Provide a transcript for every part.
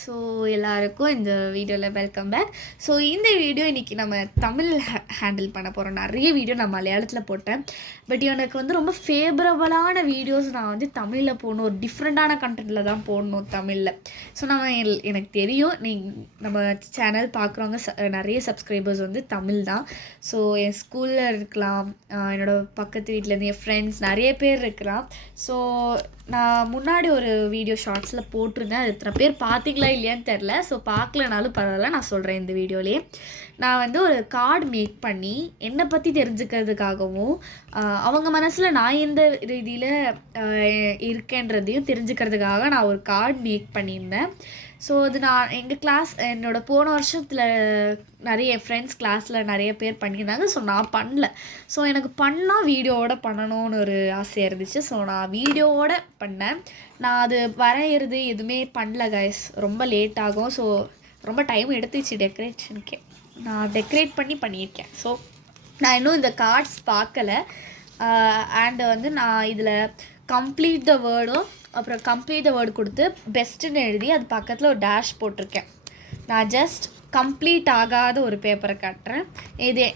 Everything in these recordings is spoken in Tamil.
ஸோ எல்லாருக்கும் இந்த வீடியோவில் வெல்கம் பேக். ஸோ இந்த வீடியோ இன்றைக்கி நம்ம தமிழ் ஹேண்டில் பண்ண போகிறோம். நிறைய வீடியோ நான் மலையாளத்தில் போட்டேன். பட் எனக்கு வந்து ரொம்ப ஃபேவரபுளான வீடியோஸ் நான் வந்து தமிழில் போடணும், ஒரு டிஃப்ரெண்ட்டான கண்டென்ட்டில் தான் போடணும் தமிழில். ஸோ எனக்கு தெரியும் நம்ம சேனல் பார்க்குறவங்க நிறைய சப்ஸ்கிரைபர்ஸ் வந்து தமிழ் தான். ஸோ என் ஸ்கூலில் இருக்கலாம், என்னோடய பக்கத்து வீட்டிலேருந்து என் ஃப்ரெண்ட்ஸ் நிறைய பேர் இருக்கலாம். ஸோ நான் முன்னாடி ஒரு வீடியோ ஷார்ட்ஸில் போட்டிருந்தேன். அது எத்தனை பேர் பார்த்தீங்களா இல்லையான்னு தெரில. ஸோ பார்க்கலனாலும் பரவாயில்ல, நான் சொல்கிறேன் இந்த வீடியோலேயே. நான் வந்து ஒரு கார்டு மேக் பண்ணி என்னை பற்றி தெரிஞ்சுக்கிறதுக்காகவும் அவங்க மனசில் நான் எந்த ரீதியில் இருக்கேன்றதையும் தெரிஞ்சுக்கிறதுக்காக நான் ஒரு கார்டு மேக் பண்ணியிருந்தேன். ஸோ அது நான் எங்கள் கிளாஸ் என்னோடய போன வருஷத்தில் நிறைய என் ஃப்ரெண்ட்ஸ் கிளாஸில் நிறைய பேர் பண்ணியிருந்தாங்க. ஸோ நான் பண்ணல. ஸோ எனக்கு பண்ணால் வீடியோவோட பண்ணணும்னு ஒரு ஆசையாக இருந்துச்சு. ஸோ நான் வீடியோவோட பண்ணேன். நான் அது வரைகிறது எதுவுமே பண்ணல கைஸ், ரொம்ப லேட் ஆகும். ஸோ ரொம்ப டைம் எடுத்துச்சு டெக்கரேஷனுக்கே. நான் டெக்கரேட் பண்ணியிருக்கேன். ஸோ நான் இன்னும் இந்த கார்ட்ஸ் பார்க்கல. அண்டு வந்து நான் இதில் கம்ப்ளீட் த வேர்டும் அப்புறம் கம்ப்ளீட் த வேர்டு கொடுத்து பெஸ்ட்டுன்னு எழுதி அது பக்கத்தில் ஒரு டேஷ் போட்டிருக்கேன். நான் ஜஸ்ட் கம்ப்ளீட் ஆகாத ஒரு பேப்பரை காட்டுறேன்.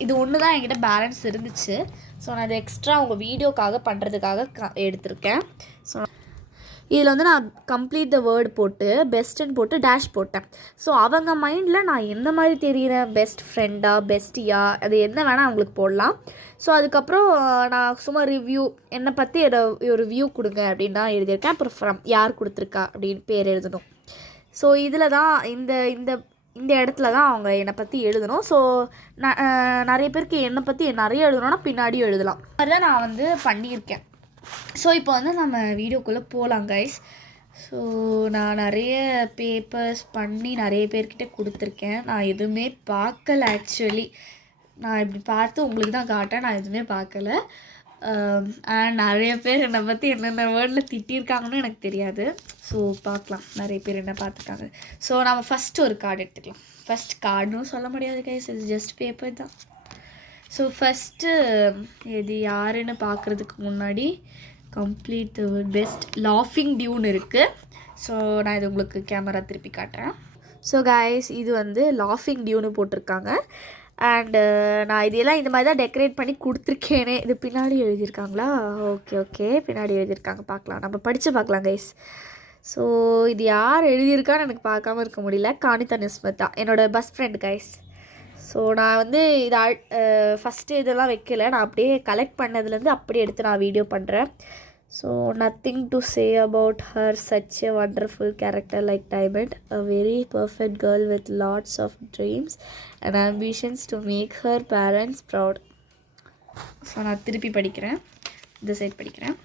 இது ஒன்று தான் என்கிட்ட பேலன்ஸ் இருந்துச்சு. ஸோ நான் அது எக்ஸ்ட்ரா உங்கள் வீடியோக்காக பண்ணுறதுக்காக எடுத்திருக்கேன். ஸோ இதில் வந்து நான் கம்ப்ளீட் த வேர்டு போட்டு பெஸ்ட்டுன்னு போட்டு டேஷ் போட்டேன். ஸோ அவங்க மைண்டில் நான் எந்த மாதிரி தெரிகிறேன், பெஸ்ட் ஃப்ரெண்டா பெஸ்ட்டியா, அது என்ன வேணால் அவங்களுக்கு போடலாம். ஸோ அதுக்கப்புறம் நான் சும்மா ரிவ்யூ என்னை பற்றி ஒரு ரிவ்யூ கொடுங்க அப்படின்னு தான் எழுதியிருக்கேன். அப்புறம் ஃப்ரம் யார் கொடுத்துருக்கா அப்படின்னு பேர் எழுதணும். ஸோ இதில் தான் இந்த இடத்துல தான் அவங்க என்னை பற்றி எழுதணும். ஸோ நிறைய பேருக்கு என்னை பற்றி நிறைய எழுதணும்னா பின்னாடியும் எழுதலாம். அதுதான் நான் வந்து பண்ணியிருக்கேன். ஸோ இப்போ வந்து நம்ம வீடியோக்குள்ளே போகலாம் கைஸ். ஸோ நான் நிறைய பேப்பர்ஸ் பண்ணி நிறைய பேர்கிட்ட கொடுத்துருக்கேன். நான் எதுவுமே பார்க்கல. ஆக்சுவலி நான் இப்படி பார்த்து உங்களுக்கு தான் காட்டேன், நான் எதுவுமே பார்க்கல. அண்ட் நிறைய பேர் என்னை பற்றி என்னென்ன வேர்டில் திட்டியிருக்காங்கன்னு எனக்கு தெரியாது. ஸோ பார்க்கலாம் நிறைய பேர் என்ன பார்த்துருக்காங்க. ஸோ நம்ம ஃபஸ்ட்டு ஒரு கார்டு எடுத்துக்கலாம். ஃபஸ்ட் கார்டுன்னு சொல்ல முடியாது கைஸ், இது ஜஸ்ட் பேப்பர் தான். ஸோ ஃபஸ்ட்டு இது யாருன்னு பார்க்குறதுக்கு முன்னாடி கம்ப்ளீட் த பெஸ்ட் லாஃபிங் டியூன்னு இருக்குது. ஸோ நான் இது உங்களுக்கு கேமரா திருப்பி காட்டுறேன். ஸோ கைஸ் இது வந்து லாஃபிங் டியூன்னு போட்டிருக்காங்க. அண்டு நான் இதெல்லாம் இந்த மாதிரி தான் டெக்கரேட் பண்ணி கொடுத்துருக்கேனே. இது பின்னாடி எழுதியிருக்காங்களா? ஓகே பின்னாடி எழுதியிருக்காங்க. பார்க்கலாம், நம்ம படித்து பார்க்கலாம் கைஸ். ஸோ இது யார் எழுதியிருக்கான்னு எனக்கு பார்க்காம இருக்க முடியல. கானிதா நிஸ்மத் தான் என்னோடய பெஸ்ட் ஃப்ரெண்ட் கைஸ். ஸோ நான் வந்து இது ஃபஸ்ட்டு இதெல்லாம் வைக்கல, நான் அப்படியே கலெக்ட் பண்ணதுலேருந்து அப்படியே எடுத்து நான் வீடியோ பண்ணுறேன். So nothing to say about her, such a wonderful character like diamond, a very perfect girl with lots of dreams and ambitions to make her parents proud. So நான் திருப்பி படிக்கிறேன், இந்த சைட் படிக்கிறேன்.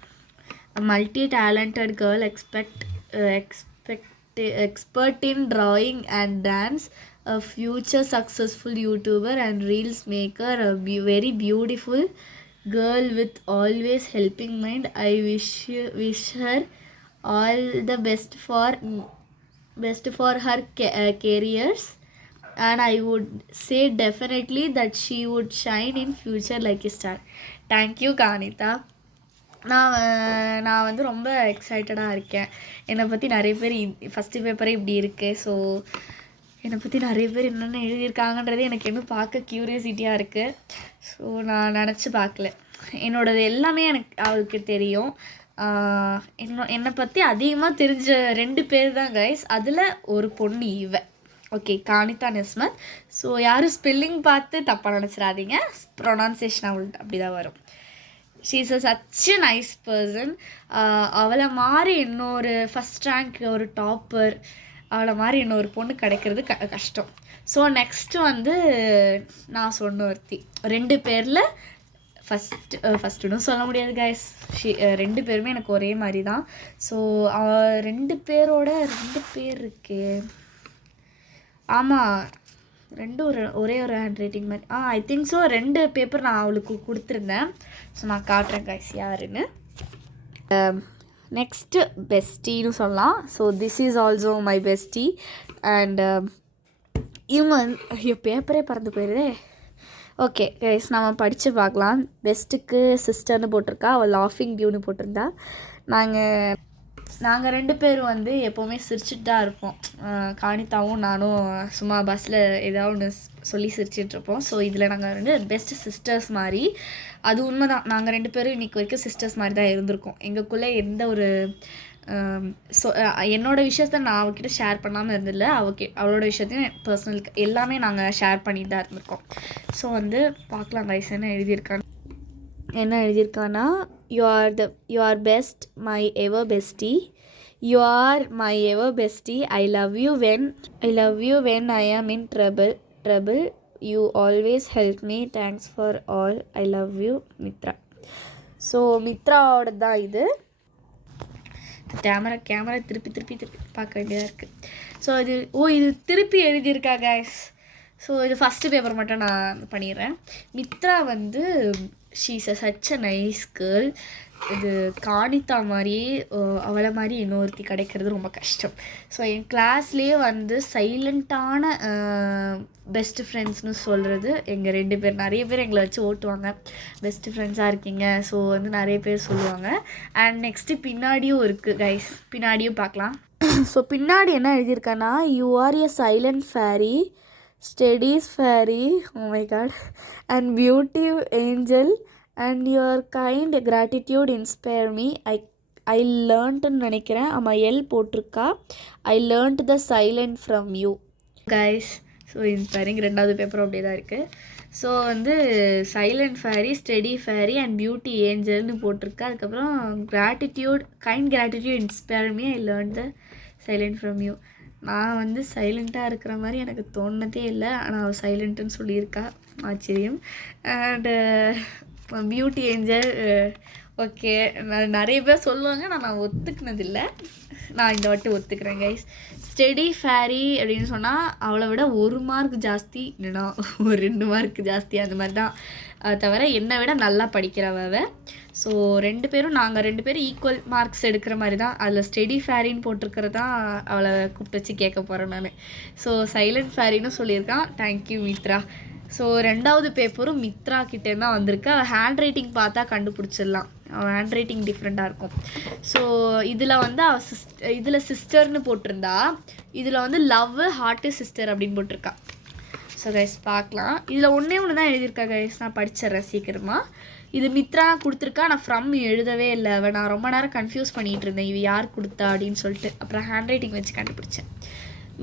A multi talented girl expert in drawing and dance, a future successful YouTuber and reels maker, a very beautiful girl with always helping mind. I wish her all the best for her careers, and I would say definitely that she would shine in future like a star. Thank you Kanitha. நான் வந்து ரொம்ப எக்ஸைட்டடாக இருக்கேன். என்னை பற்றி நிறைய பேர் ஃபஸ்ட்டு பேப்பரே இப்படி இருக்குது. ஸோ என்னை பற்றி நிறைய பேர் என்னென்ன எழுதியிருக்காங்கன்றது எனக்கு இன்னும் பார்க்க க்யூரியாசிட்டியாக இருக்குது. ஸோ நான் நினச்சி பார்க்கல. என்னோடது எல்லாமே அவளுக்கு தெரியும். என்னை பற்றி அதிகமாக தெரிஞ்ச 2 பேர் தான் கைஸ். அதில் ஒரு பொண்ணு இவ. ஓகே, கானிதா நிஸ்மத். ஸோ யாரும் ஸ்பெல்லிங் பார்த்து தப்பாக நினச்சிடாதீங்க, ப்ரொனன்சியேஷன் அவள்கிட்ட அப்படி தான் வரும். She is such a nice person. அவளை மாதிரி இன்னொரு ஃபஸ்ட் ரேங்க் ஒரு டாப்பர், அவளை மாதிரி இன்னொரு பொண்ணு கிடைக்கிறது கஷ்டம். ஸோ நெக்ஸ்ட்டு வந்து நான் சொன்ன ஒருத்தி 2 பேரில் ஃபஸ்ட்டுன்னு சொல்ல முடியாது கைஸ். 2 பேருமே எனக்கு ஒரே மாதிரி தான். ஸோ 2 பேரோட 2 பேர் இருக்கே, ஆமாம் ஒரே ஒரு ஹேண்ட் ரைட்டிங் மாதிரி. ஐ திங்க் ஸோ 2 பேப்பர் நான் அவளுக்கு கொடுத்துருந்தேன். ஸோ நான் காட்டுறேன் கைஸ் யாருன்னு. நெக்ஸ்ட்டு பெஸ்டின்னு சொல்லலாம். So this is also my bestie. And இவங்க வந்து ஐயோ பேப்பரே பறந்து போயிடுதே. ஓகே கைஸ் நம்ம படித்து பார்க்கலாம். பெஸ்ட்டுக்கு சிஸ்டர்னு போட்டிருக்கா, அவள் லாஃபிங் டியூன்னு போட்டிருந்தா. நாங்கள் நாங்கள் 2 பேரும் வந்து எப்போவுமே சிரிச்சுட்டு தான் இருப்போம். காணித்தாவும் நானும் சும்மா பஸ்ஸில் ஏதாவது ஒன்று சொல்லி சிரிச்சிட்ருப்போம். ஸோ இதில் நாங்கள் 2 பெஸ்ட் சிஸ்டர்ஸ் மாதிரி. அது உண்மை தான். நாங்கள் 2 பேரும் இன்றைக்கி வரைக்கும் சிஸ்டர்ஸ் மாதிரி தான் இருந்திருக்கோம். எங்களுக்குள்ளே எந்த ஒரு என்னோடய விஷயத்த நான் அவகிட்ட ஷேர் பண்ணாமல் இருந்தில்ல. அவளோட விஷயத்தையும் பர்சனல் எல்லாமே நாங்கள் ஷேர் பண்ணிட்டு தான் இருந்திருக்கோம். ஸோ வந்து பார்க்கலாம் கைஸ் என்ன எழுதியிருக்கான்னா you are best my ever bestie. You are my ever bestie. I love you when I am in trouble. You always help me. Thanks for all. I love you Mithra. So மித்ராவோட தான் இது. கேமரா திருப்பி பார்க்க வேண்டியதாக இருக்குது. ஸோ இது திருப்பி எழுதியிருக்கா கைஸ். ஸோ இது ஃபஸ்ட்டு பேப்பர் மட்டும் நான் பண்ணிடுறேன். மித்ரா வந்து she's such a nice girl. இது காணித்தா மாதிரியே அவளை மாதிரி இன்னொருத்தி கிடைக்கிறது ரொம்ப கஷ்டம். ஸோ என் கிளாஸ்லேயே வந்து சைலண்ட்டான பெஸ்ட்டு ஃப்ரெண்ட்ஸ்னு சொல்கிறது எங்கள் 2 பேர். நிறைய பேர் எங்களை வச்சு ஓட்டுவாங்க, பெஸ்ட்டு ஃப்ரெண்ட்ஸாக இருக்கீங்க. ஸோ வந்து நிறைய பேர் சொல்லுவாங்க. அண்ட் நெக்ஸ்ட்டு பின்னாடியும் இருக்குது கைஸ், பின்னாடியும் பார்க்கலாம். ஸோ பின்னாடி என்ன எழுதியிருக்கேன்னா, you are a silent fairy, studies fairy, oh my god, and beauty angel, and your kind gratitude inspire me. I learned நினைக்கிறேன். ஆமாம், எல் போட்டிருக்கா. I learned the silent from you guys. So inspiring 2வது பேப்பரும் அப்படியே தான் இருக்குது. ஸோ வந்து silent fairy, steady fairy and beauty ஏஞ்சல்னு போட்டிருக்கா. அதுக்கப்புறம் kind gratitude inspire me. I learn the silent from you. நான் வந்து சைலண்ட்டாக இருக்கிற மாதிரி எனக்கு தோணுனதே இல்லை, ஆனால் அவள் சைலண்ட்டுன்னு சொல்லியிருக்கா. ஆச்சரியம். அண்டு பியூட்டி ஏஞ்சல் ஓகே, நிறைய பேர் சொல்லுவாங்க, நான் ஒத்துக்கினதில்லை. நான் இந்த வாட்டி ஒத்துக்கிறேன் கைஸ். ஸ்டெடி ஃபேரி அப்படின்னு சொன்னால் அவளை விட 1 மார்க் ஜாஸ்தி, இல்லைனா ஒரு 2 மார்க் ஜாஸ்தி, அந்த மாதிரி தான். தவிர என்னை விட நல்லா படிக்கிறவ. ஸோ நாங்கள் 2 பேரும் ஈக்குவல் மார்க்ஸ் எடுக்கிற மாதிரி தான். அதில் ஸ்டெடி ஃபேரின்னு போட்டிருக்கிறது தான் அவளை கூப்பிட்டு வச்சு கேட்க போகிறேன் நான். ஸோ சைலண்ட் ஃபேரின்னு சொல்லியிருக்கான். தேங்க்யூ மித்ரா. ஸோ 2வது பேப்பரும் மித்ரா கிட்டே தான் வந்திருக்கு. அவள் ஹேண்ட் ரைட்டிங் பார்த்தா கண்டுபிடிச்சிடலாம். அவள் ஹேண்ட் ரைட்டிங் டிஃப்ரெண்ட்டாக இருக்கும். ஸோ இதில் வந்து இதில் சிஸ்டர்னு போட்டிருந்தா, இதில் வந்து லவ் ஹார்ட்டு சிஸ்டர் அப்படின்னு போட்டிருக்கா. ஸோ கைஸ் பார்க்கலாம். இதில் ஒன்று தான் எழுதியிருக்கா கைஸ். நான் படிச்சிட்றேன் சீக்கிரமாக. இது மித்ரா கொடுத்துருக்கா. நான் ஃப்ரம் எழுதவே இல்லை. நான் ரொம்ப நேரம் கன்ஃபியூஸ் பண்ணிகிட்டு இருந்தேன், இவ யார் கொடுத்தா அப்படின்னு சொல்லிட்டு. அப்புறம் ஹேண்ட் ரைட்டிங் வச்சு கண்டுபிடிச்சேன்.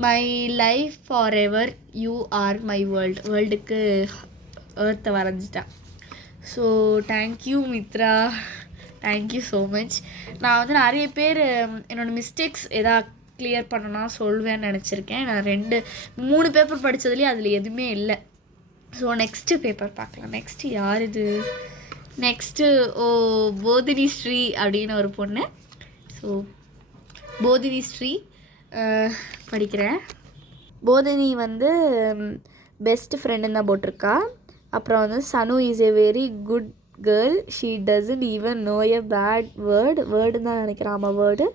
My life for ever, you are my வேர்ல்டுக்கு ஏர்த்தை வரைஞ்சிட்டா. So thank you Mithra, thank you so much. நான் வந்து நிறைய பேர் என்னோடய மிஸ்டேக்ஸ் எதாவது கிளியர் பண்ணணும்னா சொல்வேன்னு நினச்சிருக்கேன். நான் 3 பேப்பர் படித்ததுலேயே அதில் எதுவுமே இல்லை. ஸோ நெக்ஸ்ட்டு பேப்பர் பார்க்கலாம். நெக்ஸ்ட்டு யார் இது? நெக்ஸ்ட்டு போதினி ஸ்ரீ அப்படின்னு ஒரு பொண்ணு. ஸோ போதினி ஸ்ரீ படிக்கிறேன். போதினி வந்து பெஸ்ட் ஃப்ரெண்டுன்னு தான் போட்டிருக்கா. அப்புறம் வந்து Sanu is a very good girl. She doesn't even know a bad வேர்டுன்னு தான் நினைக்கிறேன். ஆமாம், word.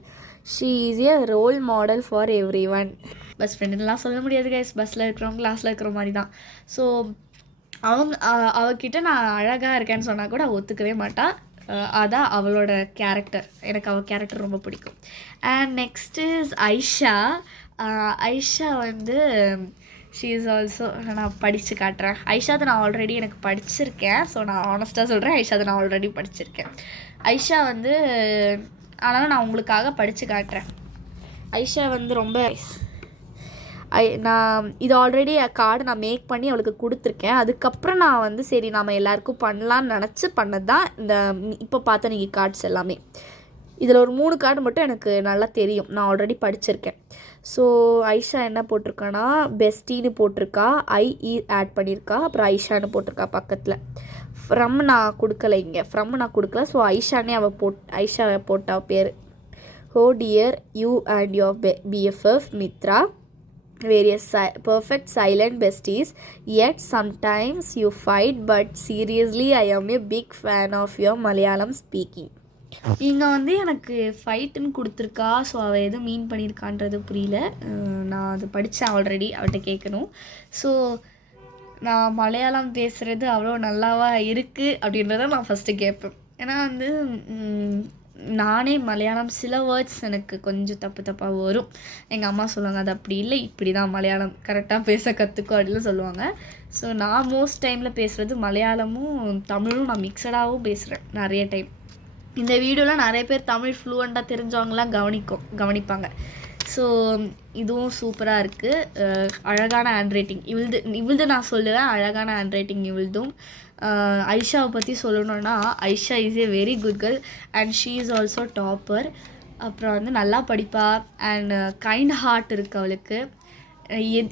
She is a role model for everyone. Best ஃப்ரெண்டுலாம் சொல்ல முடியாது கைஸ், பஸ்ஸில் இருக்கிறவங்க கிளாஸில் இருக்கிற மாதிரி தான். ஸோ அவகிட்ட நான் அழகாக இருக்கேன்னு சொன்னால் கூட ஒத்துக்கவே மாட்டாள். அதான் அவளோட கேரக்டர். எனக்கு அவள் கேரக்டர் ரொம்ப பிடிக்கும். And next is Aisha. Aisha வந்து ஷீ இஸ் ஆல்சோ, நான் படித்து காட்டுறேன். ஐஷாதை நான் ஆல்ரெடி எனக்கு படிச்சிருக்கேன். ஸோ நான் ஆனஸ்ட்டாக சொல்கிறேன், ஐஷாதை நான் ஆல்ரெடி படிச்சிருக்கேன். ஐஷா வந்து அதனால் நான் உங்களுக்காக படித்து காட்டுறேன். ஐஷா வந்து ரொம்ப நான் இது ஆல்ரெடி கார்டு நான் மேக் பண்ணி அவளுக்கு கொடுத்துருக்கேன். அதுக்கப்புறம் நான் வந்து சரி நம்ம எல்லாேருக்கும் பண்ணலான்னு நினச்சி பண்ணது தான் இந்த இப்போ பார்த்த நீங்கள் கார்ட்ஸ் எல்லாமே. இதில் ஒரு 3 கார்டு மட்டும் எனக்கு நல்லா தெரியும், நான் ஆல்ரெடி படிச்சிருக்கேன். ஸோ ஐஷா என்ன போட்டிருக்கான்னா பெஸ்டின்னு போட்டிருக்கா, ஐஇ ஆட் பண்ணியிருக்கா, அப்புறம் ஐஷான்னு போட்டிருக்கா பக்கத்தில். ஃப்ரம் நான் கொடுக்கல, இங்கே ஃப்ரம் நான் கொடுக்கல. ஸோ ஐஷானே ஐஷா போட்டா பேர். Oh dear you and your BFF Mithra, various perfect silent besties, yet sometimes you fight, but seriously I am a big fan of your Malayalam speaking. இங்கே வந்து எனக்கு ஃபைட்டுன்னு கொடுத்துருக்கா. ஸோ அவள் எதுவும் மீன் பண்ணியிருக்கான்றது புரியல. நான் அது படித்தேன் ஆல்ரெடி, அவள்கிட்ட கேட்கணும். ஸோ நான் மலையாளம் பேசுகிறது அவ்வளோ நல்லாவா இருக்குது அப்படின்றத நான் ஃபஸ்ட்டு கேட்பேன். ஏன்னா வந்து நானே மலையாளம் சில வேர்ட்ஸ் எனக்கு கொஞ்சம் தப்பாக வரும். எங்கள் அம்மா சொல்லுவாங்க அது அப்படி இல்லை இப்படி தான் மலையாளம் கரெக்டாக பேச கற்றுக்கோ அப்படின்னு சொல்லுவாங்க. ஸோ நான் மோஸ்ட் டைமில் பேசுகிறது மலையாளமும் தமிழும் நான் மிக்சடாகவும் பேசுகிறேன் நிறைய டைம். இந்த வீடியோவில் நிறைய பேர் தமிழ் ஃப்ளூவெண்ட்டாக தெரிஞ்சவங்களாம் கவனிப்பாங்க. ஸோ இதுவும் சூப்பராக இருக்குது. அழகான ஹேண்ட் ரைட்டிங் இவள்து நான் சொல்லுவேன். அழகான ஹேண்ட் ரைட்டிங் இவள்தும். ஐஷாவை பற்றி சொல்லணுன்னா Aisha is a very good girl and she is also topper. அப்புறம் வந்து நல்லா படிப்பா அண்ட் கைண்ட் ஹார்ட் இருக்குது அவளுக்கு.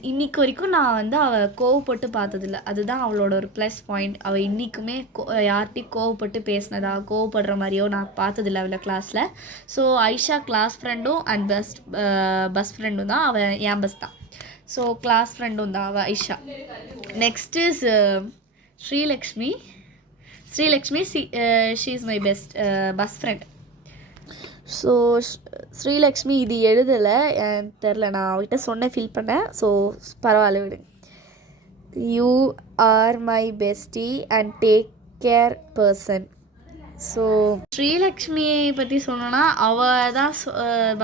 இன்றைக்கு வரைக்கும் நான் வந்து அவள் கோவப்பட்டு பார்த்ததில்ல. அதுதான் அவளோட ஒரு ப்ளஸ் பாயிண்ட். அவள் இன்றைக்குமே யார்கிட்டையும் கோவப்பட்டு பேசினதா கோவப்படுற மாதிரியோ நான் பார்த்ததில்ல அவளை கிளாஸில். ஸோ ஐஷா கிளாஸ் ஃப்ரெண்டும் அண்ட் பஸ் ஃப்ரெண்டும் தான். அவள் என் பஸ் தான். ஸோ கிளாஸ் ஃப்ரெண்டும் தான் அவள் Aisha. Next is Srilakshmi. She is my best bus friend. So Srilakshmi இது எழுதலை தெரில, நான் அவகிட்ட சொன்ன ஃபீல் பண்ணேன். ஸோ பரவாயில்ல விடு. You are my bestie and take care person. So ஸ்ரீலக்ஷ்மியை பற்றி சொன்னோன்னா அவள் தான்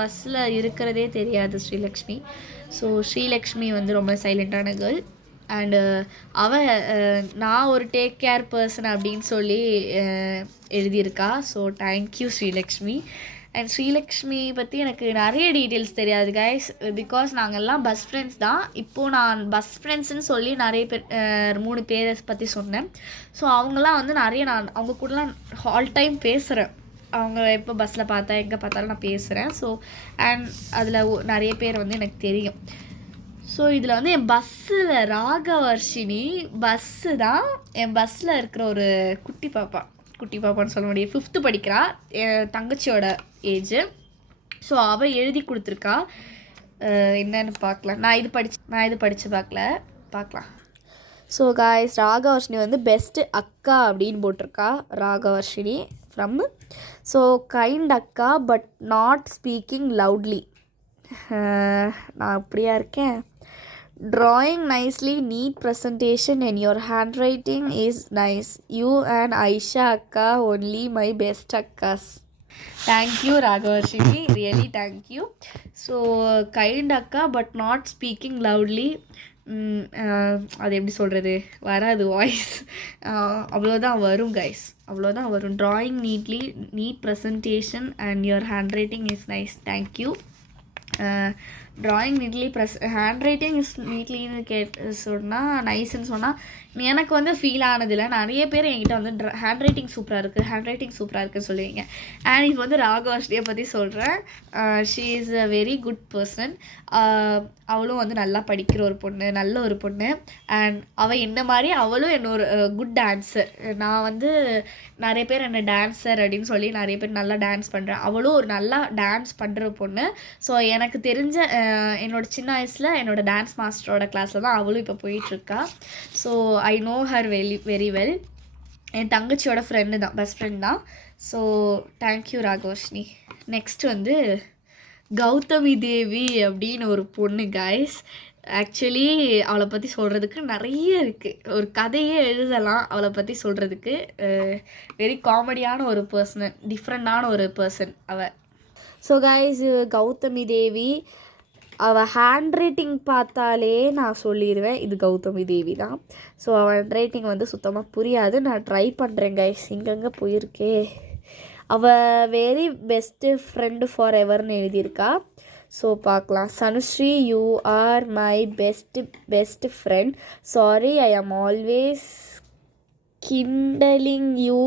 பஸ்ஸில் இருக்கிறதே தெரியாது ஸ்ரீலக்ஷ்மி. ஸோ ஸ்ரீலக்ஷ்மி வந்து ரொம்ப சைலண்ட்டான கேர்ள். அண்டு அவள் நான் ஒரு டேக் கேர் பர்சன் அப்படின்னு சொல்லி எழுதியிருக்கா. So thank you Srilakshmi. And Srilakshmi பற்றி எனக்கு நிறைய டீட்டெயில்ஸ் தெரியாது கைஸ், பிகாஸ் நாங்கள்லாம் பஸ் ஃப்ரெண்ட்ஸ் தான். இப்போது நான் பஸ் ஃப்ரெண்ட்ஸ்ன்னு சொல்லி நிறைய பேர் 3 பேரை பற்றி சொன்னேன். ஸோ அவங்களாம் வந்து நான் அவங்க கூடலாம் ஆல் டைம் பேசுகிறேன். அவங்க எப்போ பஸ்ஸில் பார்த்தா எங்கே பார்த்தாலும் நான் பேசுகிறேன். ஸோ அண்ட் அதில் நிறைய பேர் வந்து எனக்கு தெரியும். ஸோ இதில் வந்து என் பஸ்ஸில் ராகவர்ஷினி பஸ்ஸு தான். என் பஸ்ஸில் இருக்கிற ஒரு குட்டி பாப்பான்னு சொல்ல முடியும், 5th படிக்கிறா, என் தங்கச்சியோட ஏஜு. ஸோ அவள் எழுதி கொடுத்துருக்கா. என்னன்னு பார்க்கலாம். நான் இது படித்து பார்க்கலாம். ஸோ காய்ஸ் ராகவர்ஷினி வந்து பெஸ்ட்டு அக்கா அப்படின்னு போட்டிருக்கா. ராகவர்ஷினி ஃப்ரம் ஸோ கைண்ட் அக்கா பட் நாட் ஸ்பீக்கிங் லவுட்லி. நான் அப்படியா இருக்கேன். Drawing nicely, neat presentation and your handwriting is nice. You and Aisha akka only my best akkas. Thank you Raghavarshini, really thank you. So kind akka but not speaking loudly. அது எப்படி சொல்கிறது, வராது வாய்ஸ், அவ்வளோதான் வரும் கைஸ், அவ்வளோதான் வரும். Drawing neatly, neat presentation and your handwriting is nice. Thank you. Drawing neatly hand writing is நீட்லின்னு சொன்னால் நைஸ்ன்னு சொன்னால் எனக்கு வந்து ஃபீல் ஆனதில்லை. நிறைய பேர் என்கிட்ட வந்து ஹேண்ட் ரைட்டிங் சூப்பராக இருக்குன்னு சொல்லுவீங்க. அண்ட் இப்போ வந்து ராகவர்ஷினியை பற்றி சொல்கிறேன். She is a very good person. அவளும் வந்து நல்லா படிக்கிற ஒரு பொண்ணு, நல்ல ஒரு பொண்ணு. அண்ட் அவள் என்ன மாதிரி அவளும் என்னோட குட் டான்ஸர். நான் வந்து நிறைய பேர் என்னை டான்ஸர் அப்படின்னு சொல்லி நிறைய பேர் நல்லா டான்ஸ் பண்ணுறேன். அவளும் ஒரு நல்லா டான்ஸ் பண்ணுற பொண்ணு. ஸோ எனக்கு தெரிஞ்ச என்னோட சின்ன வயசில் என்னோட டான்ஸ் மாஸ்டரோட கிளாஸில் தான் அவளும் இப்போ போயிட்டுருக்கா. So I know her very well. என் தங்கச்சியோட ஃப்ரெண்டு தான், பெஸ்ட் ஃப்ரெண்ட் தான். So thank you Ragavarshini. நெக்ஸ்ட் வந்து கௌதமி தேவி அப்படின்னு ஒரு பொண்ணு கைஸ். ஆக்சுவலி அவளை பற்றி சொல்கிறதுக்கு நிறைய இருக்குது, ஒரு கதையே எழுதலாம் அவளை பற்றி சொல்கிறதுக்கு. வெரி காமெடியான ஒரு பர்சன், டிஃப்ரெண்டான ஒரு பர்சன் அவள். ஸோ கைஸ் கௌதமி தேவி, அவள் ஹேண்ட் ரைட்டிங் பார்த்தாலே நான் சொல்லிடுவேன் இது கௌதமி தேவி தான். ஸோ அவள் ஹேண்ட் ரைட்டிங் வந்து சுத்தமாக புரியாது, நான் ட்ரை பண்ணுறேன் கைஸ். இங்கங்கே போயிருக்கே. அவள் வெரி பெஸ்ட்டு ஃப்ரெண்டு ஃபார் எவர்னு எழுதியிருக்கா. ஸோ பார்க்கலாம். Sanushree, you are my best friend. Sorry I am always kindling you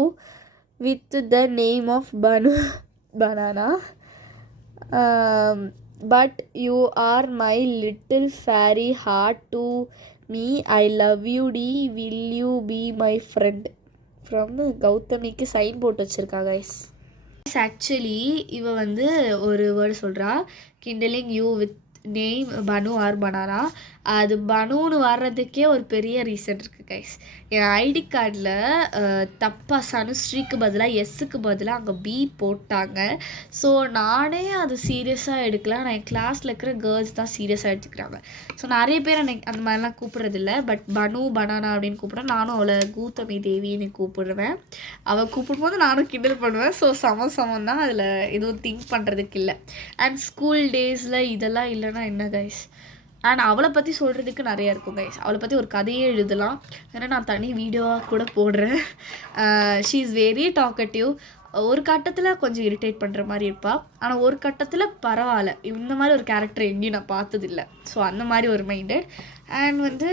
with the name of banana. But you are my little fairy heart to me. I love you டி. Will you be my friend? From கௌதமிக்கு சைன் போட்டு வச்சுருக்கா கைஸ். ஆக்சுவலி இவ வந்து ஒரு வேர்டு சொல்கிறா, kindling you with name Banu or banana. அது பனுன்னு வர்றதுக்கே ஒரு பெரிய ரீசன் இருக்குது கைஸ். என் ஐடி கார்டில் தப்பாக சனுஸ்ரீக்கு பதிலாக எஸ்ஸுக்கு பதிலாக அங்கே பி போட்டாங்க. ஸோ நானே அது சீரியஸாக எடுக்கல. நான் என் கிளாஸில் இருக்கிற கேர்ள்ஸ் தான் சீரியஸாக எடுத்துக்கிறாங்க. ஸோ நிறைய பேர் எனக்கு அந்த மாதிரிலாம் கூப்பிட்றதில்ல. பட் பனு பனானா அப்படின்னு கூப்பிட்றேன். நானும் அவளை கௌதமி தேவின்னு கூப்பிடுவேன். அவள் கூப்பிடும்போது நானும் கிண்டல் பண்ணுவேன். ஸோ சமம் தான், அதில் எதுவும் திங்க் பண்ணுறதுக்கு இல்லை. அண்ட் ஸ்கூல் டேஸில் இதெல்லாம் இல்லைன்னா என்ன கைஸ். அண்ட் அவளை பற்றி சொல்கிறதுக்கு நிறையா இருக்கும் கைஸ். அவளை பற்றி ஒரு கதையே எழுதலாம். ஏன்னா நான் தனி வீடியோவாக கூட போடுறேன். She is very talkative. ஒரு கட்டத்தில் கொஞ்சம் இரிட்டேட் பண்ணுற மாதிரி இருப்பாள். ஆனால் ஒரு கட்டத்தில் பரவாயில்ல, இந்த மாதிரி ஒரு கேரக்டர் எங்கேயும் நான் பார்த்ததில்லை. ஸோ அந்த மாதிரி ஒரு மைண்டட். அண்ட்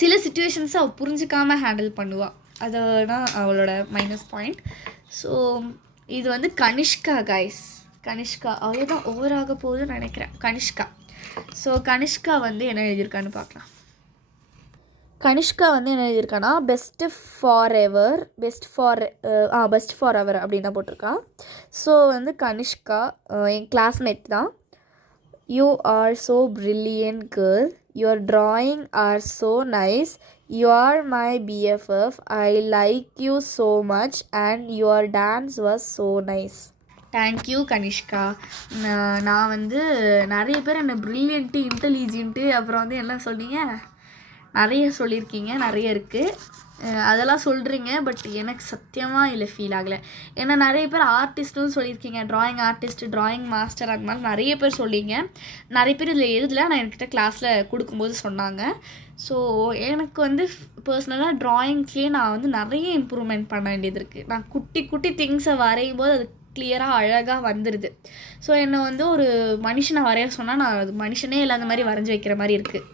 சில சுச்சுவேஷன்ஸை அவள் புரிஞ்சிக்காமல் ஹேண்டில் பண்ணுவாள். அதுதான் அவளோட மைனஸ் பாயிண்ட். ஸோ இது கனிஷ்கா கைஸ். கனிஷ்கா அவ்வளோதான் ஓவராக போகுதுன்னு நினைக்கிறேன். கனிஷ்கா. ஸோ கனிஷ்கா என்ன எழுதியிருக்கான்னு பார்க்கலாம். கனிஷ்கா என்ன எழுதியிருக்கான்னா best for ever best for ever அப்படின்னு தான் போட்டிருக்கா. ஸோ கனிஷ்கா என் கிளாஸ்மேட் தான். You are so brilliant girl. Your drawing are so nice. You are my BFF. I like you so much and your dance was so nice. Thank you Kanishka. நான் நிறைய பேர் என்னை ப்ரில்லியண்ட்டு, இன்டெலிஜென்ட்டு, அப்புறம் எல்லாம் சொன்னீங்க, நிறைய சொல்லியிருக்கீங்க, நிறைய இருக்குது. அதெல்லாம் சொல்கிறீங்க. பட் எனக்கு சத்தியமாக இல்லை ஃபீல் ஆகலை. ஏன்னா நிறைய பேர் ஆர்டிஸ்ட்டும் சொல்லியிருக்கீங்க, ட்ராயிங் ஆர்டிஸ்ட்டு, ட்ராயிங் மாஸ்டர், அந்த மாதிரி நிறைய பேர் சொல்லிங்க. நிறைய பேர் இதில் எழுதலை, நான் என்கிட்ட கிளாஸில் கொடுக்கும்போது சொன்னாங்க. ஸோ எனக்கு பர்சனலாக ட்ராயிங்ஸ்லேயே நான் நிறைய இம்ப்ரூவ்மெண்ட் பண்ண வேண்டியது இருக்குது. நான் குட்டி குட்டி திங்ஸை வரையும் போது அது கிளியராக அழகாக வந்துடுது. ஸோ என்னை ஒரு மனுஷனை வரைய சொன்னால் நான் அது மனுஷனே இல்லாத மாதிரி வரைஞ்சி வைக்கிற மாதிரி இருக்குது.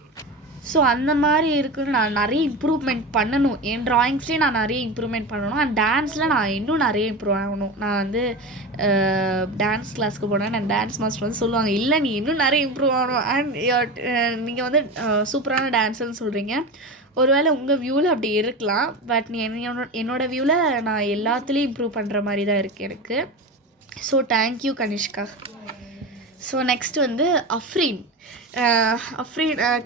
ஸோ அந்த மாதிரி இருக்குன்னு நான் நிறைய இம்ப்ரூவ்மெண்ட் பண்ணணும். என் ட்ராயிங்ஸ்லேயே நான் நிறைய இம்ப்ரூவ்மெண்ட் பண்ணணும். அண்ட் டான்ஸில் நான் இன்னும் நிறைய இம்ப்ரூவ் ஆகணும். நான் டான்ஸ் கிளாஸ்க்கு போனேன். நான் டான்ஸ் மாஸ்டர் சொல்லுவாங்க, இல்லை நீ இன்னும் நிறைய இம்ப்ரூவ் ஆகணும். அண்ட் நீங்கள் சூப்பரான டான்ஸர்னு சொல்கிறீங்க. ஒருவேளை உங்கள் வியூவில் அப்படி இருக்கலாம். பட் என்னோடய வியூவில் நான் எல்லாத்துலேயும் இம்ப்ரூவ் பண்ணுற மாதிரி தான் இருக்குது எனக்கு. So thank you Kanishka. So next Afreen.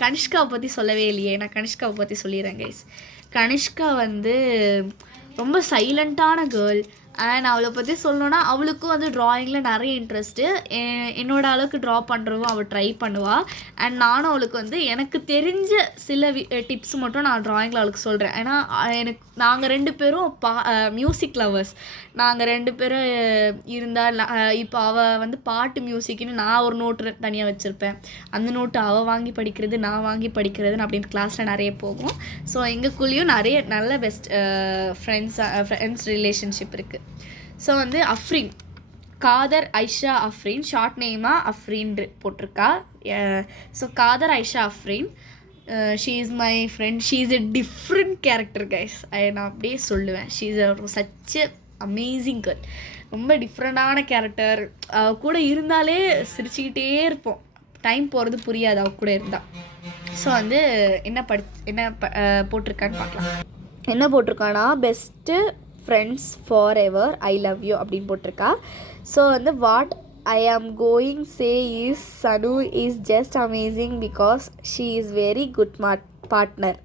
கனிஷ்காவை பற்றி சொல்லவே இல்லையே. நான் கனிஷ்காவை பற்றி சொல்லிடுறேன் கைஸ். கனிஷ்கா ரொம்ப சைலண்ட்டான கேர்ள். அண்ட் அவளை பற்றி சொல்லணுன்னா அவளுக்கும் ட்ராயிங்கில் நிறைய இன்ட்ரெஸ்ட்டு. என்னோட அளவுக்கு ட்ரா பண்ணுறவும் அவள் ட்ரை பண்ணுவாள். அண்ட் நானும் அவளுக்கு எனக்கு தெரிஞ்ச சில டிப்ஸ் மட்டும் நான் ட்ராயிங்கில் அவளுக்கு சொல்கிறேன். ஏன்னா நாங்கள் 2 பேரும் மியூசிக் லவர்ஸ். நாங்கள் 2 பேரும் இருந்தால் இப்போ அவள் பாட்டு மியூசிக்னு நான் ஒரு நோட்டு தனியாக வச்சுருப்பேன். அந்த நோட்டு அவள் வாங்கி படிக்கிறது, நான் வாங்கி படிக்கிறதுன்னு அப்படின்னு கிளாஸில் நிறைய போகும். ஸோ எங்களுக்குள்ளேயும் நிறைய நல்ல பெஸ்ட் ஃப்ரெண்ட்ஸ் ரிலேஷன்ஷிப் இருக்குது. ஸோ அஃப்ரீன், காதர் ஐஷா அஃப்ரீன், ஷார்ட் நேமாக அஃப்ரீன் போட்டிருக்கா. So Khader Aisha Afreen, she is my friend. She is a different character guys. நான் அப்படியே சொல்லுவேன். She is such amazing girl. ரொம்ப டிஃப்ரெண்டான கேரக்டர். கூட இருந்தாலே சிரிச்சுக்கிட்டே இருப்போம். டைம் போகிறது புரியாது அவ கூட இருந்தால். ஸோ என்ன போட்டிருக்கான்னு பார்க்கலாம். என்ன போட்டிருக்கான்னா best friends for ever I love you அப்படின்னு போட்டிருக்கா. So what I am going say is Sanu is just amazing because she is very good partner.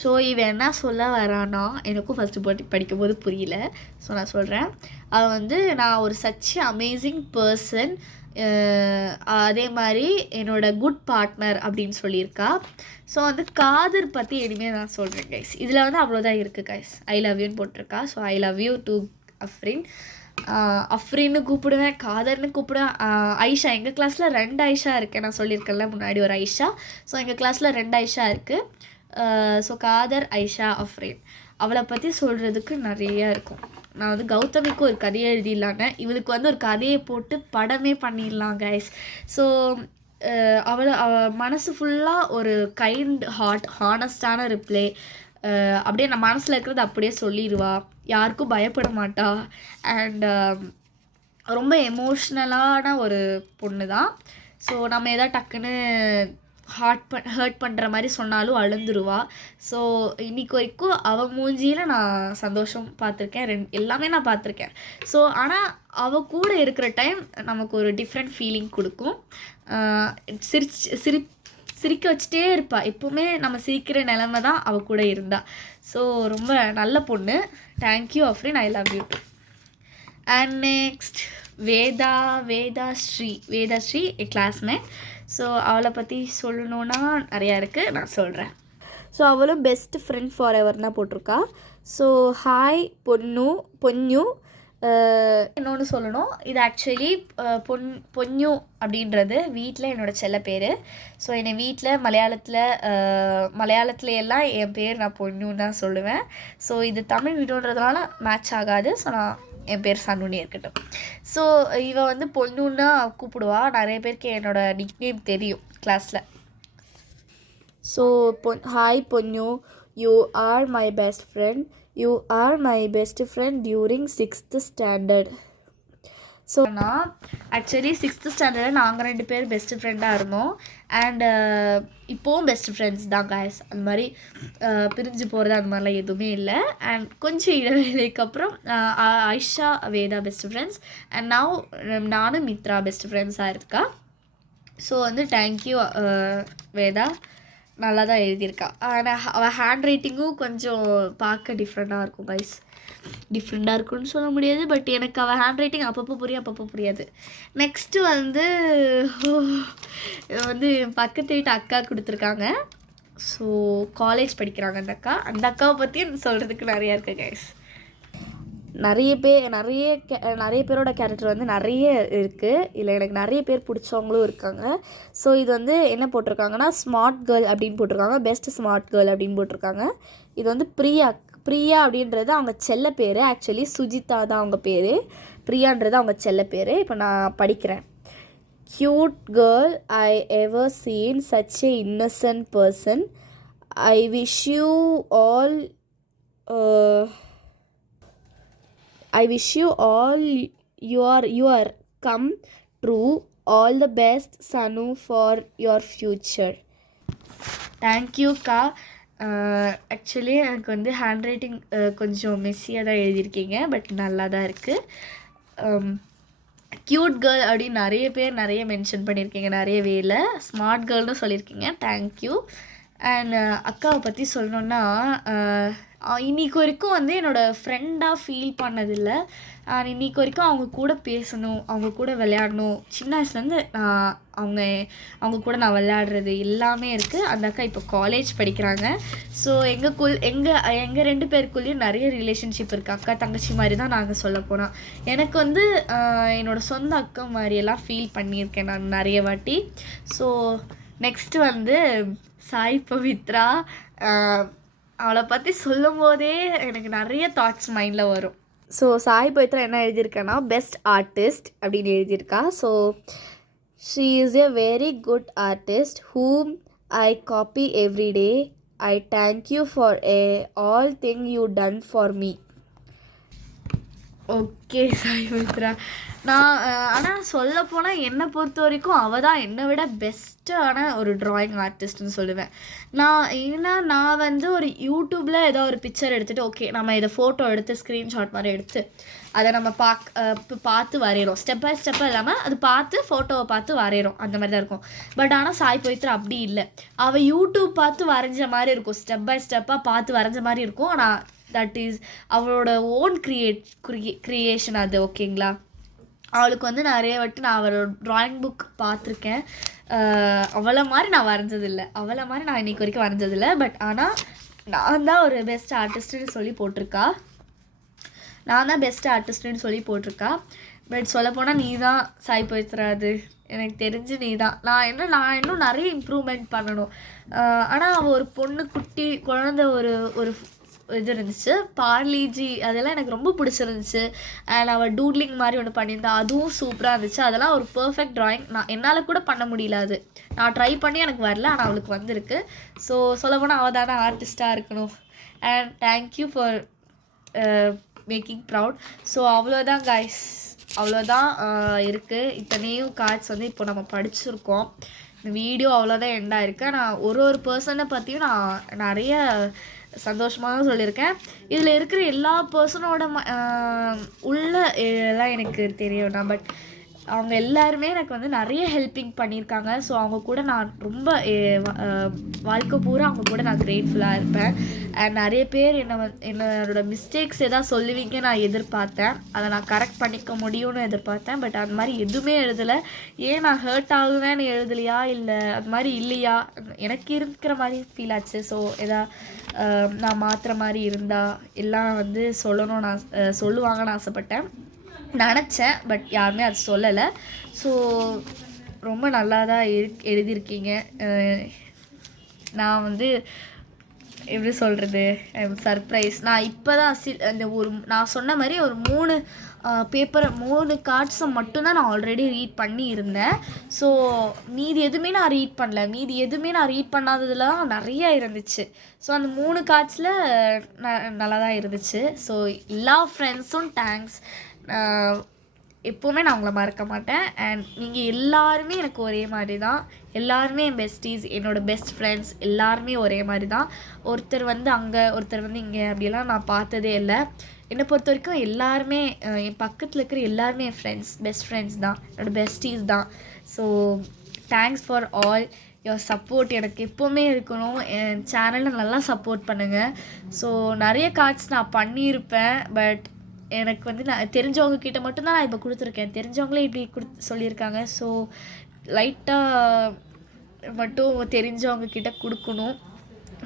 So இவன் என்ன சொல்ல வரானா எனக்கும் ஃபஸ்ட்டு படிக்கும்போது புரியல. ஸோ நான் சொல்கிறேன். அவள் நான் ஒரு சச் அமேசிங் பர்சன், அதே மாதிரி என்னோட குட் பார்ட்னர் அப்படின்னு சொல்லியிருக்கா. ஸோ காதர் பற்றி இனிமேல் நான் சொல்கிறேன் கைஸ். இதில் அவ்வளோதான் இருக்குது கைஸ். ஐ லவ் யூன்னு போட்டிருக்கா. So I love you to Afreen. அஃப்ரீன்னு கூப்பிடுவேன், காதர்னு கூப்பிடுவேன். ஐஷா, எங்கள் கிளாஸில் 2 ஐஷா இருக்குது. நான் சொல்லியிருக்கேன்ல முன்னாடி ஒரு ஐஷா. ஸோ எங்கள் கிளாஸில் 2 ஐஷா இருக்குது. ஸோ காதர் ஐஷா அஃப்ரீன். அவளை பற்றி சொல்கிறதுக்கு நிறையா இருக்கும். நான் கௌதமிக்கு ஒரு கதையை எழுதிடலான்னு, இவளுக்கு ஒரு கதையை போட்டு படமே பண்ணிடலாம் கைஸ். ஸோ அவள் மனசு ஃபுல்லாக ஒரு கைண்ட் ஹானஸ்டான ரிப்ளை. அப்படியே நம்ம மனசில் இருக்கிறது அப்படியே சொல்லிடுவா. யாருக்கும் பயப்பட மாட்டா. அண்ட் ரொம்ப எமோஷ்னலான ஒரு பொண்ணு தான். ஸோ நம்ம எதாவது டக்குன்னு ஹர்ட் பண்ணுற மாதிரி சொன்னாலும் அழுந்துருவா. ஸோ இன்றைக்கி வரைக்கும் அவள் மூஞ்சியில் நான் சந்தோஷம் பார்த்துருக்கேன், எல்லாமே நான் பார்த்துருக்கேன். ஸோ ஆனால் அவள் கூட இருக்கிற டைம் நமக்கு ஒரு டிஃப்ரெண்ட் ஃபீலிங் கொடுக்கும். சிரிக்க வச்சுட்டே இருப்பாள். எப்போவுமே நம்ம சிரிக்கிற நிலமை தான் அவள் கூட இருந்தா. ஸோ ரொம்ப நல்ல பொண்ணு. Thank you Afrin, I love you. And next Vedashree என் கிளாஸ்மேட். ஸோ அவளை பற்றி சொல்லணுன்னா நிறையா இருக்குது, நான் சொல்கிறேன். ஸோ அவளும் பெஸ்ட் ஃப்ரெண்ட் ஃபார் எவர் தான் போட்டிருக்கா. So hi Ponnu. இன்னொன்று சொல்லணும், இது ஆக்சுவலி பொன்னு அப்படின்றது வீட்டில் என்னோடய செல்ல பேர். ஸோ என்னை வீட்டில் மலையாளத்துல எல்லாம் என் பேர் நான் பொன்னுன்னு தான் சொல்லுவேன். ஸோ இது தமிழ் வீடியோன்றதுனால மேட்ச் ஆகாது. ஸோ நான் என் பேர் சன்னுனே இருக்கட்டும். ஸோ இவள் வந்து பொண்ணுன்னா கூப்பிடுவா. நிறைய பேருக்கு என்னோடய நிக்நேம் தெரியும் கிளாஸில். So hi Ponnu, you are my best friend. You are my best friend during 6th standard. So நான் ஆக்சுவலி 6th ஸ்டாண்டர்டில் நாங்கள் 2 பேர் பெஸ்ட்டு ஃப்ரெண்டாக இருந்தோம். அண்டு இப்போவும் பெஸ்ட் ஃப்ரெண்ட்ஸ் தான் காய்ஸ். அந்த மாதிரி பிரிஞ்சு போகிறது அந்த மாதிரிலாம் எதுவுமே இல்லை. அண்ட் கொஞ்சம் இடைவேளைக்கு அப்புறம் Aisha Vedha best friends. And நானும் மித்ரா பெஸ்ட் ஃப்ரெண்ட்ஸாக இருக்கா. ஸோ வந்து தேங்க்யூ வேதா, நல்லா தான் எழுதியிருக்கா. ஆனால் அவள் ஹேண்ட் ரைட்டிங்கும் கொஞ்சம் பார்க்க டிஃப்ரெண்ட்டாக இருக்கும் கைஸ். டிஃப்ரெண்ட்டாக இருக்குன்னு சொல்ல முடியாது, பட் எனக்கு அவள் ஹேண்ட் ரைட்டிங் அப்பப்போ புரியாது. நெக்ஸ்ட்டு வந்து பக்கத்து வீட்டு அக்கா கொடுத்துருக்காங்க. ஸோ காலேஜ் படிக்கிறாங்க அந்த அக்காவை பற்றி சொல்கிறதுக்கு நிறையா இருக்குது கைஸ். நிறைய பேரோட கேரக்டர் வந்து நிறைய இருக்குது. இல்லை எனக்கு நிறைய பேர் பிடிச்சவங்களும் இருக்காங்க. ஸோ இது வந்து என்ன போட்டிருக்காங்கன்னா ஸ்மார்ட் கேர்ள் அப்படின்னு போட்டிருக்காங்க, பெஸ்ட் ஸ்மார்ட் கேர்ள் அப்படின்னு போட்டிருக்காங்க. இது வந்து பிரியா அப்படின்றது அவங்க செல்ல பேர். ஆக்சுவலி சுஜிதா தான் அவங்க பேர், பிரியான்றது அவங்க செல்ல பேர். இப்போ நான் படிக்கிறேன். Cute girl, I ever seen such a Innocent person. I wish you all your come true. All the best Sanu for your future. Thank you கா. ஆக்சுவலி எனக்கு வந்து ஹேண்ட் ரைட்டிங் கொஞ்சம் மெஸ்ஸியாக தான் எழுதியிருக்கீங்க, பட் நல்லா தான் இருக்குது. க்யூட் கேர்ள் அப்படின்னு நிறைய மென்ஷன் பண்ணியிருக்கீங்க நிறைய வேல. ஸ்மார்ட் கேர்ள்னு சொல்லியிருக்கீங்க, தேங்க்யூ. அண்ட் அக்காவை பற்றி சொல்லணுன்னா, இன்றைக்கி வரைக்கும் வந்து என்னோடய ஃப்ரெண்டாக ஃபீல் பண்ணதில்லை. இன்றைக்கி வரைக்கும் அவங்க கூட பேசணும், அவங்க கூட விளையாடணும். சின்ன வயசுலேருந்து அவங்க கூட நான் விளையாடுறது எல்லாமே இருக்குது. அந்த அக்கா இப்போ காலேஜ் படிக்கிறாங்க. ஸோ எங்கள் 2 பேருக்குள்ளேயும் நிறைய ரிலேஷன்ஷிப் இருக்குது. அக்கா தங்கச்சி மாதிரி தான் நாங்கள் சொல்ல போனால். எனக்கு வந்து என்னோடய சொந்த அக்கா மாதிரியெல்லாம் ஃபீல் பண்ணியிருக்கேன் நான் நிறைய வாட்டி. ஸோ நெக்ஸ்ட்டு வந்து சாய் பவித்ரா. அவளை பற்றி சொல்லும் போதே எனக்கு நிறைய தாட்ஸ் மைண்டில் வரும். ஸோ சாய் பவித்ரா என்ன எழுதியிருக்கேன்னா பெஸ்ட் ஆர்டிஸ்ட் அப்படின்னு எழுதியிருக்கா. So she is a very good artist whom I copy every day. I thank you for all thing you done for me. Okay Sai Pavithra. நான் ஆனால் சொல்லப்போனால் என்னை பொறுத்த வரைக்கும் அவள் தான் என்னை விட பெஸ்ட்டான ஒரு ட்ராயிங் ஆர்டிஸ்ட்னு சொல்லுவேன். நான் வந்து ஒரு யூடியூப்பில் ஏதோ ஒரு பிக்சர் எடுத்துகிட்டு ஓகே நம்ம இதை ஃபோட்டோ எடுத்து ஸ்க்ரீன்ஷாட் மாதிரி எடுத்து அதை நம்ம பார்த்து வரைகிறோம். ஸ்டெப் பை ஸ்டெப்பாக இல்லாமல் அது ஃபோட்டோவை பார்த்து வரைகிறோம், அந்த மாதிரி தான் இருக்கும். பட் ஆனால் சாய் பவித்ரா அப்படி இல்லை. அவள் யூடியூப் பார்த்து வரைஞ்ச மாதிரி இருக்கும், ஸ்டெப் பை ஸ்டெப்பாக பார்த்து வரைஞ்ச மாதிரி இருக்கும். ஆனால் தட் இஸ் அவளோட ஓன் கிரியேஷன் அது. ஓகேங்களா, அவளுக்கு வந்து நிறைய வாட்டி நான் அவளோட ட்ராயிங் புக் பார்த்துருக்கேன். அவளை மாதிரி நான் வரைஞ்சதில்லை, அவளை மாதிரி நான் இன்றைக்கி வரைக்கும் வரைஞ்சதில்லை. பட் ஆனால் நான் தான் ஒரு பெஸ்ட் ஆர்டிஸ்ட்டுன்னு சொல்லி போட்டிருக்கா. பட் சொல்லப்போனால் நீ தான் சாய் பவித்ரா, அது எனக்கு தெரிஞ்சு நீ தான். நான் இன்னும் நிறைய இம்ப்ரூவ்மெண்ட் பண்ணணும். ஆனால் அவள் ஒரு பொண்ணு குட்டி குழந்த ஒரு இது இருந்துச்சு, பார்லிஜி, அதெல்லாம் எனக்கு ரொம்ப பிடிச்சிருந்துச்சு. அண்ட் அவள் டூட்லிங் மாதிரி ஒன்று பண்ணியிருந்தா, அதுவும் சூப்பராக இருந்துச்சு. அதெல்லாம் ஒரு பர்ஃபெக்ட் ட்ராயிங். என்னால் கூட பண்ண முடியல, அது நான் ட்ரை பண்ணி எனக்கு வரல, ஆனால் அவளுக்கு வந்திருக்கு. ஸோ சொல்லப்போனால் அவள் தானே ஆர்டிஸ்ட்டாக இருக்கணும். And thank you for making proud. So அவ்வளோதான் கைஸ். அவ்வளோதான் இருக்குது. இத்தனையும் கார்ட்ஸ் வந்து இப்போ நம்ம படிச்சிருக்கோம். இந்த வீடியோ அவ்வளோதான் எண்டாக இருக்குது. நான் ஒரு பர்சனை பற்றியும் நான் நிறைய சந்தோஷமாக தான் சொல்லியிருக்கேன். இதில் இருக்கிற எல்லா பர்சனோட உள்ள எல்லாம் எனக்கு தெரியும் நான். பட் அவங்க எல்லாருமே எனக்கு வந்து நிறைய ஹெல்ப்பிங் பண்ணியிருக்காங்க. ஸோ அவங்க கூட நான் ரொம்ப வாழ்க்கை பூரா அவங்க கூட நான் கிரேட்ஃபுல்லாக இருப்பேன். அண்ட் நிறைய பேர் என்னோட மிஸ்டேக்ஸ் எதாவது சொல்லுவீங்க நான் எதிர்பார்த்தேன். அதை நான் கரெக்ட் பண்ணிக்க முடியும்னு எதிர்பார்த்தேன். பட் அந்த மாதிரி எதுவுமே எழுதலை. ஏன் நான் ஹர்ட் ஆகுவேன்னு எழுதலையா இல்லை அது மாதிரி இல்லையா, எனக்கு இருக்கிற மாதிரி ஃபீல் ஆச்சு. ஸோ நான் மாற்றுற மாதிரி இருந்தால் எல்லாம் வந்து சொல்லுவாங்கன்னு ஆசைப்பட்டேன், நினச்சேன். பட் யாருமே அது சொல்லலை. ஸோ ரொம்ப நல்லா தான் எழுதியிருக்கீங்க. நான் வந்து எப்படி சொல்கிறது, சர்ப்ரைஸ். நான் இப்போ தான் அந்த நான் சொன்ன மாதிரி ஒரு 3 கார்ட்ஸை மட்டும்தான் நான் ஆல்ரெடி ரீட் பண்ணி இருந்தேன். ஸோ மீதி எதுவுமே நான் ரீட் பண்ணாததில் தான் நிறையா இருந்துச்சு. ஸோ அந்த 3 கார்ட்ஸில் நல்லா தான் இருந்துச்சு. ஸோ எல்லா ஃப்ரெண்ட்ஸும் தேங்க்ஸ். எப்போவுமே நான் உங்களை மறக்க மாட்டேன். அண்ட் நீங்கள் எல்லாருமே எனக்கு ஒரே மாதிரி தான். எல்லாருமே என் பெஸ்டீஸ், என்னோடய பெஸ்ட் ஃப்ரெண்ட்ஸ் எல்லாருமே ஒரே மாதிரி தான். ஒருத்தர் வந்து அங்கே, ஒருத்தர் வந்து இங்கே அப்படிலாம் நான் பார்த்ததே இல்லை. என்னை பொறுத்த வரைக்கும் எல்லாருமே என் பக்கத்தில் இருக்கிற எல்லாருமே என் ஃப்ரெண்ட்ஸ், பெஸ்ட் ஃப்ரெண்ட்ஸ் தான், என்னோடய பெஸ்டீஸ் தான். So thanks for all your support. எனக்கு எப்போவுமே இருக்கணும். என் சேனலில் நல்லா சப்போர்ட் பண்ணுங்கள். ஸோ நிறைய கார்ட்ஸ் நான் பண்ணியிருப்பேன். பட் எனக்கு வந்து நான் தெரிஞ்சவங்க கிட்ட மட்டும்தான் நான் இப்போ கொடுத்துருக்கேன். தெரிஞ்சவங்களே இப்படி சொல்லியிருக்காங்க. ஸோ லைட்டாக மட்டும் தெரிஞ்சவங்க கிட்ட கொடுக்கணும்.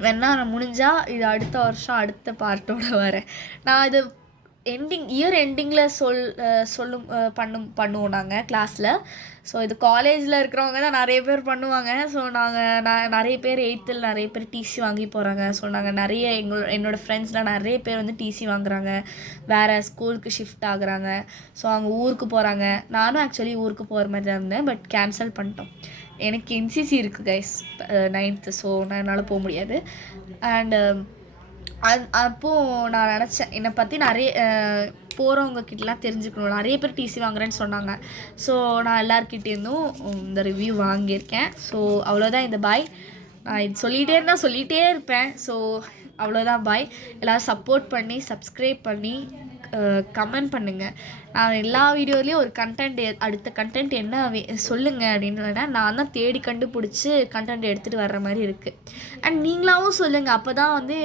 வேணா நான் முடிஞ்சால் இது அடுத்த வருஷம் அடுத்த பார்ட்டோடு வரேன். நான் இது இயர் எண்டிங்கில் பண்ணுவோம் நாங்கள் கிளாஸில். ஸோ இது காலேஜில் இருக்கிறவங்க தான் நிறைய பேர் பண்ணுவாங்க. ஸோ நிறைய பேர் 8th நிறைய பேர் டிசி வாங்கி போகிறாங்க. ஸோ நாங்கள் நிறைய என்னோடய ஃப்ரெண்ட்ஸ்லாம் நிறைய பேர் வந்து டிசி வாங்குறாங்க, வேறு ஸ்கூலுக்கு ஷிஃப்ட் ஆகுறாங்க. ஸோ அவங்க ஊருக்கு போகிறாங்க. நானும் ஆக்சுவலி ஊருக்கு போகிற மாதிரி தான் இருந்தேன். பட் கேன்சல் பண்ணிட்டோம். எனக்கு என்சிசி இருக்குது கைஸ் 9th. ஸோ நான் என்னால் போக முடியாது. அண்டு அப்போது நான் நினச்சேன் என்னை பற்றி நிறைய போகிறவங்க கிட்டலாம் தெரிஞ்சுக்கணும். நிறைய பேர் டிசி வாங்குறேன்னு சொன்னாங்க. ஸோ நான் எல்லாருக்கிட்டேருந்தும் இந்த ரிவ்யூ வாங்கியிருக்கேன். ஸோ அவ்வளோதான். இந்த பாய். நான் இது சொல்லிகிட்டே இருப்பேன். ஸோ அவ்வளோதான் பாய். எல்லோரும் சப்போர்ட் பண்ணி சப்ஸ்கிரைப் பண்ணி கமெண்ட் பண்ணுங்கள். நான் எல்லா வீடியோலேயும் ஒரு அடுத்த கண்டென்ட் என்ன சொல்லுங்கள் அப்படின்னு நான் தான் தேடி கண்டுபிடிச்சி கண்டென்ட் எடுத்துகிட்டு வர்ற மாதிரி இருக்குது. அண்ட் நீங்களாவும் சொல்லுங்கள். அப்போ தான் வந்து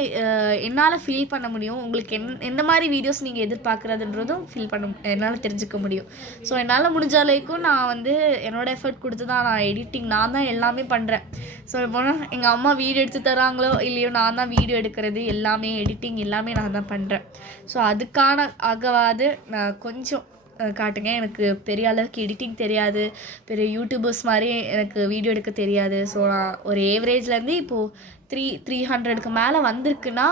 என்னால் ஃபீல் பண்ண முடியும். உங்களுக்கு எந்த மாதிரி வீடியோஸ் நீங்கள் எதிர்பார்க்குறதுன்றதும் என்னால் தெரிஞ்சுக்க முடியும். ஸோ என்னால் முடிஞ்ச அளவுக்கும் நான் வந்து என்னோடய எஃபர்ட் கொடுத்து தான் நான் எடிட்டிங் நான் தான் எல்லாமே பண்ணுறேன். ஸோ இப்போ எங்கள் அம்மா வீடியோ எடுத்து தராங்களோ இல்லையோ நான் தான் வீடியோ எடுக்கிறது எல்லாமே, எடிட்டிங் எல்லாமே நான் தான் பண்ணுறேன். ஸோ ஆகவாது நான் கொஞ்சம் காட்டுங்க. எனக்கு பெரிய அளவுக்கு எடிட்டிங் தெரியாது, பெரிய யூடியூபர்ஸ் மாதிரி எனக்கு வீடியோ எடுக்க தெரியாது. ஸோ நான் ஒரு ஏவரேஜ்லேருந்து இப்போது 300க்கு மேலே வந்திருக்குன்னா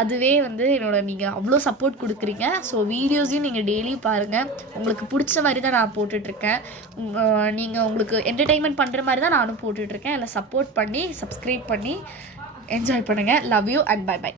அதுவே வந்து நீங்கள் அவ்வளோ சப்போர்ட் கொடுக்குறீங்க. ஸோ வீடியோஸையும் நீங்கள் டெய்லியும் பாருங்கள். உங்களுக்கு பிடிச்ச மாதிரி தான் நான் போட்டுட்ருக்கேன். உங்களுக்கு என்டர்டெயின்மெண்ட் பண்ணுற மாதிரி தான் நானும் போட்டுட்ருக்கேன். அதில் சப்போர்ட் பண்ணி சப்ஸ்கிரைப் பண்ணி என்ஜாய் பண்ணுங்கள். Love you and bye by.